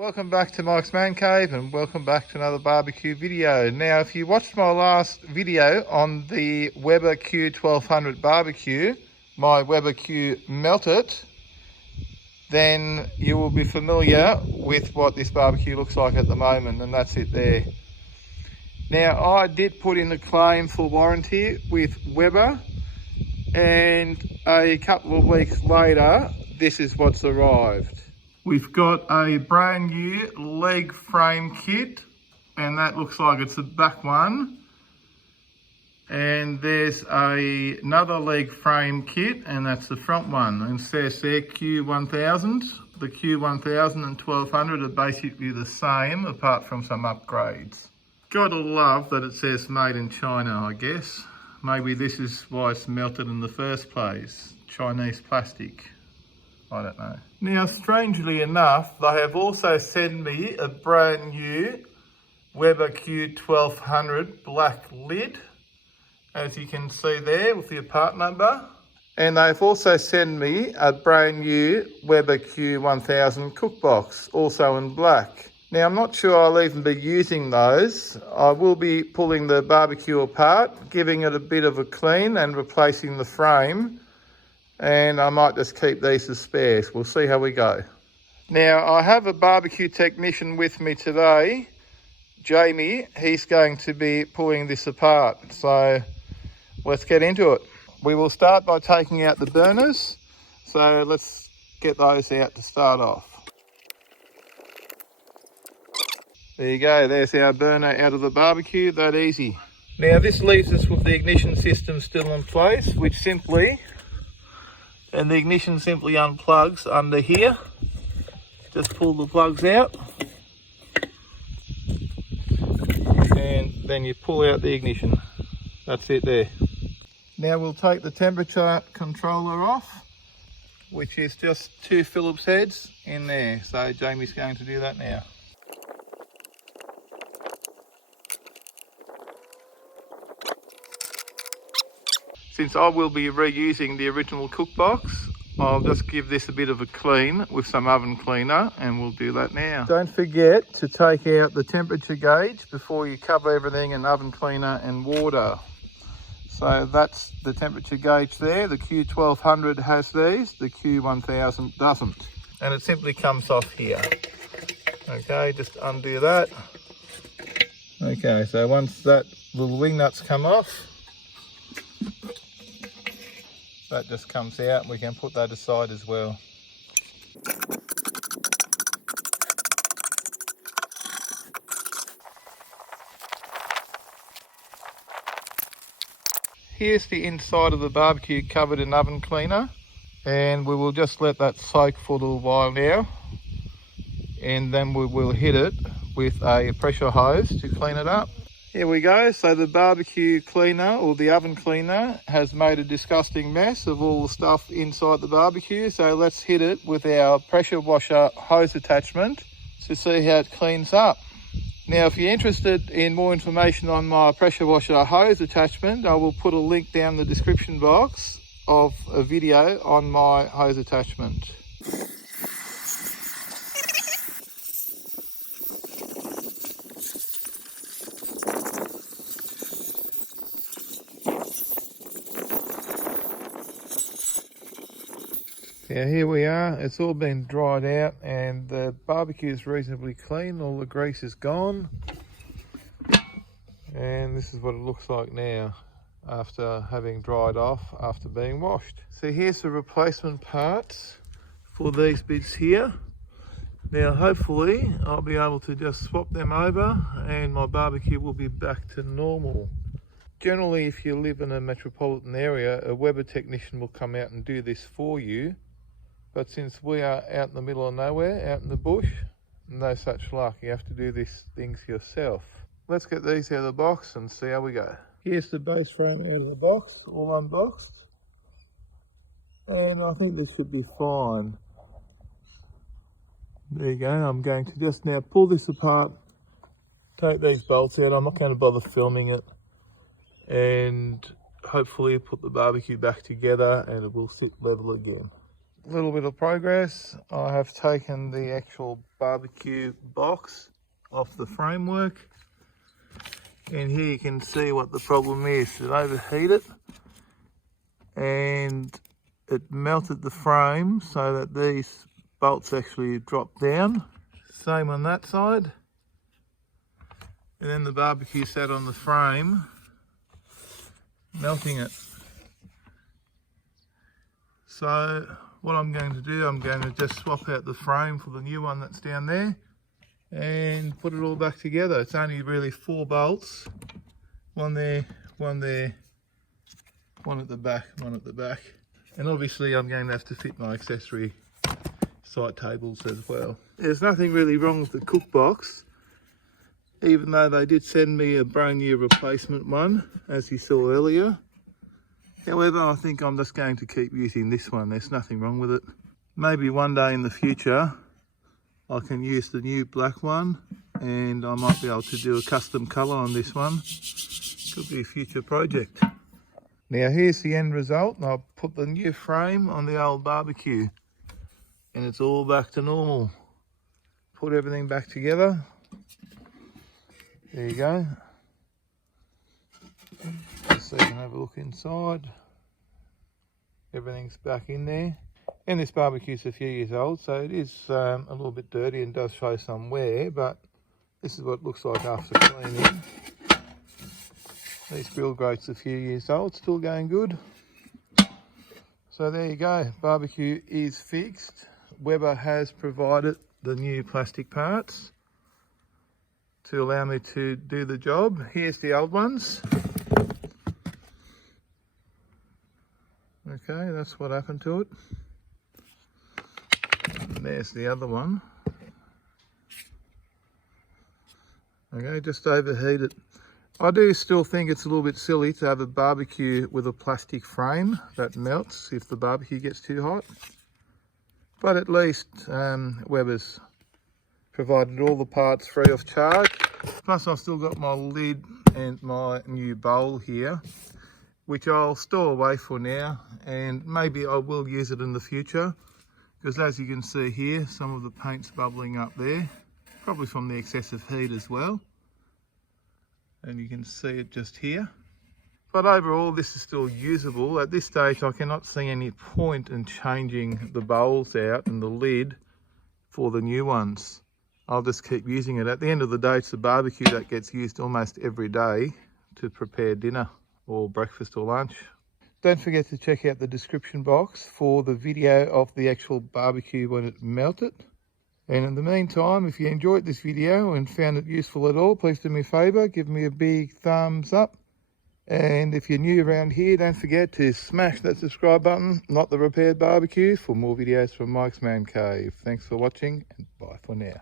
Welcome back to Mike's Man Cave and welcome back to another barbecue video. Now, if you watched my last video on the Weber Q1200 barbecue, my Weber Q melted, then you will be familiar with what this barbecue looks like at the moment, and that's it there. Now, I did put in the claim for warranty with Weber, and a couple of weeks later, this is what's arrived. We've got a brand new leg frame kit, and that looks like it's the back one. And there's another leg frame kit, and that's the front one. And it says there Q1000. The Q1000 and 1200 are basically the same, apart from some upgrades. Gotta love that it says made in China, I guess. Maybe this is why it's melted in the first place. Chinese plastic. I don't know. Now, strangely enough, they have also sent me a brand new Weber Q1200 black lid, as you can see there with the part number. And they've also sent me a brand new Weber Q1000 cookbox, also in black. Now, I'm not sure I'll even be using those. I will be pulling the barbecue apart, giving it a bit of a clean and replacing the frame. And I might just keep these as spares. We'll see how we go. Now, I have a barbecue technician with me today, Jamie. He's going to be pulling this apart. So let's get into it. We will start by taking out the burners. So let's get those out to start off. There you go, there's our burner out of the barbecue, that easy. Now this leaves us with the ignition system still in place, and the ignition simply unplugs under here. Just pull the plugs out, and then you pull out the ignition. That's it there. Now we'll take the temperature controller off, which is just 2 Phillips heads in there. So Jamie's going to do that now. Since I will be reusing the original cookbox, I'll just give this a bit of a clean with some oven cleaner, and we'll do that now. Don't forget to take out the temperature gauge before you cover everything in oven cleaner and water. So that's the temperature gauge there. The Q1200 has these, the Q1000 doesn't. And it simply comes off here. Okay, just undo that. Okay, so once that little wing nuts come off, that just comes out, and we can put that aside as well. Here's the inside of the barbecue covered in oven cleaner, and we will just let that soak for a little while now, and then we will hit it with a pressure hose to clean it up. Here we go. So the barbecue cleaner, or the oven cleaner, has made a disgusting mess of all the stuff inside the barbecue. So let's hit it with our pressure washer hose attachment to see how it cleans up. Now, if you're interested in more information on my pressure washer hose attachment, I will put a link down in the description box of a video on my hose attachment. Now here we are, it's all been dried out and the barbecue is reasonably clean, all the grease is gone. And this is what it looks like now after having dried off after being washed. So here's the replacement parts for these bits here. Now hopefully I'll be able to just swap them over and my barbecue will be back to normal. Generally, if you live in a metropolitan area, a Weber technician will come out and do this for you. But since we are out in the middle of nowhere, out in the bush, no such luck. You have to do these things yourself. Let's get these out of the box and see how we go. Here's the base frame out of the box, all unboxed. And I think this should be fine. There you go. I'm going to just now pull this apart, take these bolts out. I'm not going to bother filming it. And hopefully put the barbecue back together and it will sit level again. little bit of progress. I have taken the actual barbecue box off the framework, and here you can see what the problem is. It overheated and it melted the frame so that these bolts actually dropped down. Same on that side. And then the barbecue sat on the frame, melting it. So what I'm going to do, I'm going to just swap out the frame for the new one that's down there and put it all back together. It's only really 4 bolts, one there, one there, one at the back, one at the back. And obviously I'm going to have to fit my accessory side tables as well. There's nothing really wrong with the cook box, even though they did send me a brand new replacement one, as you saw earlier. However, I think I'm just going to keep using this one. There's nothing wrong with it. Maybe one day in the future I can use the new black one, and I might be able to do a custom colour on this one. Could be a future project. Now here's the end result. I'll put the new frame on the old barbecue and it's all back to normal. Put everything back together. There you go. So you can have a look inside. Everything's back in there. And this barbecue's a few years old, so it is a little bit dirty and does show some wear, but this is what it looks like after cleaning. This grill grate's a few years old, still going good. So there you go, barbecue is fixed. Weber has provided the new plastic parts to allow me to do the job. Here's the old ones. Okay, that's what happened to it. And there's the other one. Okay, just overheated. I do still think it's a little bit silly to have a barbecue with a plastic frame that melts if the barbecue gets too hot. But at least Weber's provided all the parts free of charge. Plus I've still got my lid and my new bowl here, which I'll store away for now, and maybe I will use it in the future, because as you can see here, some of the paint's bubbling up there, probably from the excessive heat as well. And you can see it just here. But overall, this is still usable. At this stage, I cannot see any point in changing the bowls out and the lid for the new ones. I'll just keep using it. At the end of the day, it's a barbecue that gets used almost every day to prepare dinner or breakfast or lunch. Don't forget to check out the description box for the video of the actual barbecue when it melted. And in the meantime, if you enjoyed this video and found it useful at all, please do me a favour, give me a big thumbs up. And if you're new around here, don't forget to smash that subscribe button, Not the Repaired Barbecue, for more videos from Mike's Man Cave. Thanks for watching, and bye for now.